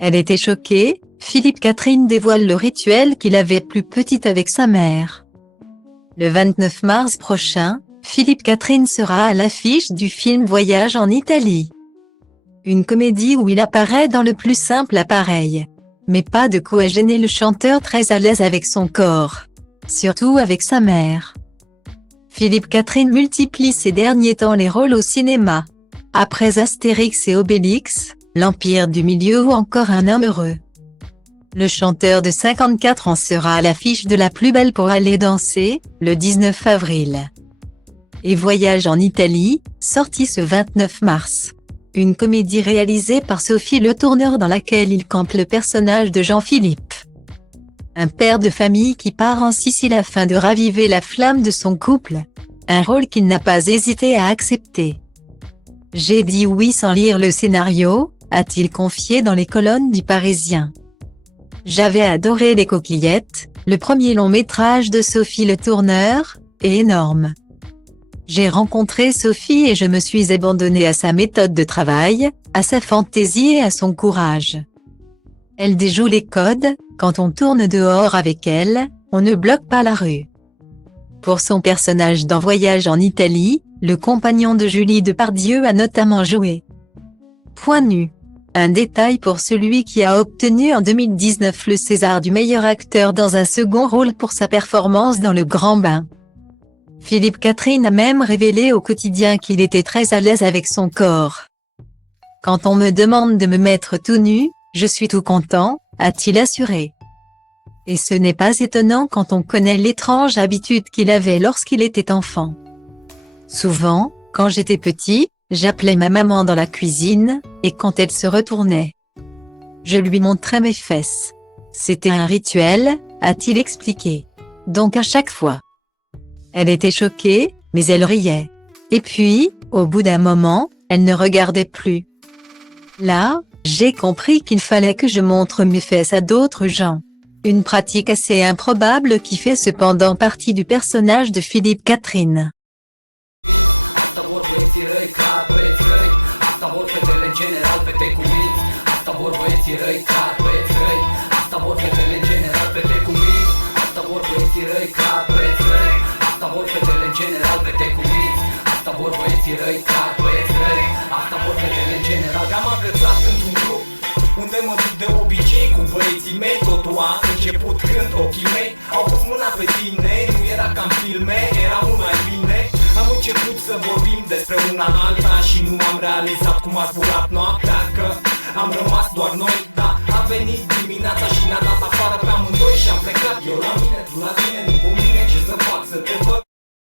Elle était choquée. Philippe Catherine dévoile le rituel qu'il avait plus petite avec sa mère. Le 29 mars prochain, Philippe Catherine sera à l'affiche du film Voyage en Italie. Une comédie où il apparaît dans le plus simple appareil. Mais pas de quoi gêner le chanteur très à l'aise avec son corps. Surtout avec sa mère. Philippe Catherine multiplie ces derniers temps les rôles au cinéma. Après Astérix et Obélix, L'Empire du Milieu ou encore Un homme heureux. Le chanteur de 54 ans sera à l'affiche de La plus belle pour aller danser, le 19 avril. Et Voyage en Italie, sorti ce 29 mars. Une comédie réalisée par Sophie Le Tourneur dans laquelle il campe le personnage de Jean-Philippe. Un père de famille qui part en Sicile afin de raviver la flamme de son couple. Un rôle qu'il n'a pas hésité à accepter. J'ai dit oui sans lire le scénario, a-t-il confié dans les colonnes du Parisien. J'avais adoré Les Coquillettes, le premier long métrage de Sophie Le Tourneur, est énorme. J'ai rencontré Sophie et je me suis abandonnée à sa méthode de travail, à sa fantaisie et à son courage. Elle déjoue les codes, quand on tourne dehors avec elle, on ne bloque pas la rue. Pour son personnage dans Voyage en Italie, le compagnon de Julie Depardieu a notamment joué. Point nu. Un détail pour celui qui a obtenu en 2019 le César du meilleur acteur dans un second rôle pour sa performance dans Le Grand Bain. Philippe Catherine a même révélé au quotidien qu'il était très à l'aise avec son corps. Quand on me demande de me mettre tout nu, je suis tout content, a-t-il assuré. Et ce n'est pas étonnant quand on connaît l'étrange habitude qu'il avait lorsqu'il était enfant. Souvent, quand j'étais petit, j'appelais ma maman dans la cuisine, et quand elle se retournait, je lui montrais mes fesses. C'était un rituel, a-t-il expliqué. Donc à chaque fois. Elle était choquée, mais elle riait. Et puis, au bout d'un moment, elle ne regardait plus. Là, j'ai compris qu'il fallait que je montre mes fesses à d'autres gens. Une pratique assez improbable qui fait cependant partie du personnage de Philippe Catherine. Asta vor băieții răi ca băieți răi. Asta vor fetele în general, fete cu minți. Asta vor băieții răi ca băieți răi. Asta vor fetele în general, fete cu minți. Asta vor băieții răi ca băieți răi. Asta vor fetele în general, fete cu minți. Asta vor băieții răi ca băieți răi. Asta vor fetele în general. Am agățat într-un grup unde mă duc de obicei cu băieții mei. Totul a început când ochii mei au pus mâna pe tine. Nu era ca în filme, era mult mai bine. Am început să vorbim despre una alta și nu am realizat cum a zburat noaptea, că am rămas doar noi. Da, a venit dimineața și ne-a dat afară pe amândoi și am plecat. Eu la mine, tu la tine, nu cu mine, ce să fac, să te